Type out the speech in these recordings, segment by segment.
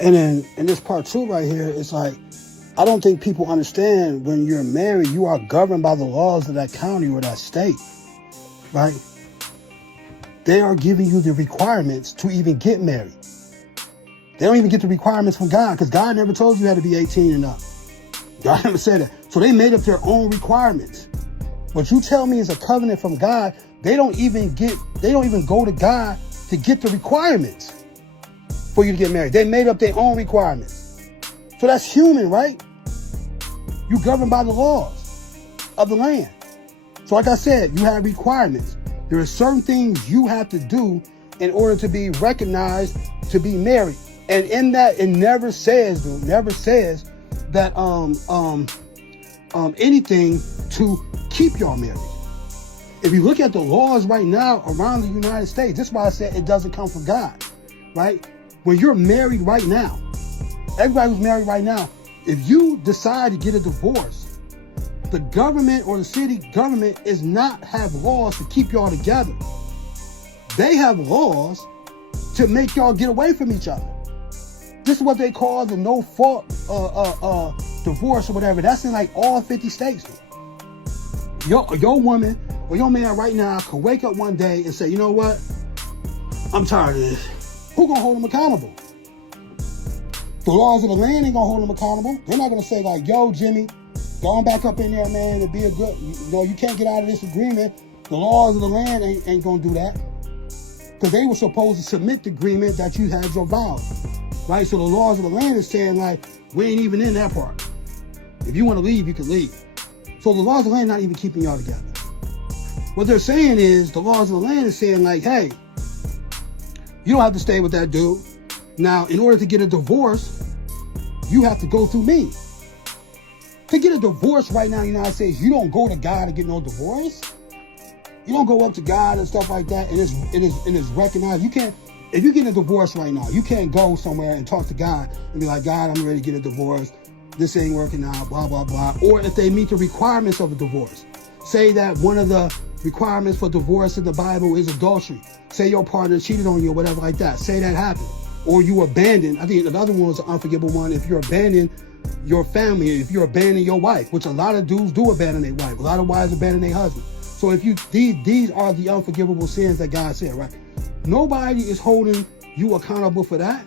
And then in this part 2 right here, it's like, I don't think people understand when you're married, you are governed by the laws of that county or that state, right? They are giving you the requirements to even get married. They don't even get the requirements from God, because God never told you had to be 18 and up. God never said that. So they made up their own requirements. What you tell me is a covenant from God, they don't even go to God to get the requirements for you to get married. They made up their own requirements. So that's human, right? You governed by the laws of the land. So like I said, you have requirements. There are certain things you have to do in order to be recognized to be married. And in that, it never says that anything to keep y'all married. If you look at the laws right now around the United States, that's why I said it doesn't come from God, right? When you're married right now, everybody who's married right now, if you decide to get a divorce, the government or the city government is not have laws to keep y'all together. They have laws to make y'all get away from each other. This is what they call the no-fault divorce or whatever. That's in like all 50 states. Your woman or your man right now could wake up one day and say, you know what? I'm tired of this. Who gonna hold them accountable? The laws of the land ain't gonna hold them accountable. They're not gonna say like, yo, Jimmy, go on back up in there, man, and be a good, you can't get out of this agreement. The laws of the land ain't gonna do that. Because they were supposed to submit the agreement that you had your vows. Right? So the laws of the land is saying like, we ain't even in that part. If you want to leave, you can leave. So the laws of the land not even keeping y'all together. What they're saying is, the laws of the land is saying like, hey, you don't have to stay with that dude. Now, in order to get a divorce, you have to go through me. To get a divorce right now in the United States, you don't go to God to get no divorce. You don't go up to God and stuff like that, and it's recognized. You can't, if you get a divorce right now, you can't go somewhere and talk to God and be like, God, I'm ready to get a divorce. This ain't working out, blah, blah, blah. Or if they meet the requirements of a divorce. Say that one of the requirements for divorce in the Bible is adultery. Say your partner cheated on you or whatever like that. Say that happened. Or you abandoned. I think another one was an unforgivable one. If you're abandoned your family, if you're abandoning your wife, which a lot of dudes do abandon their wife. A lot of wives abandon their husband. So if these are the unforgivable sins that God said, right? Nobody is holding you accountable for that,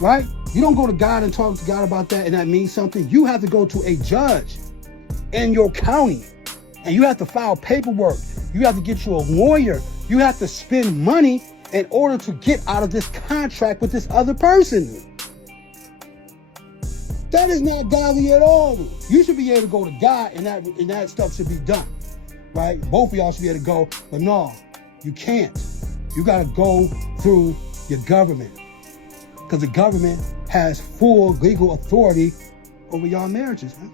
right? You don't go to God and talk to God about that and that means something. You have to go to a judge in your county and you have to file paperwork. You have to get you a lawyer. You have to spend money in order to get out of this contract with this other person. That is not godly at all. You should be able to go to God and that stuff should be done, right? Both of y'all should be able to go, but no, you can't. You got to go through your government because the government has full legal authority over y'all marriages, man.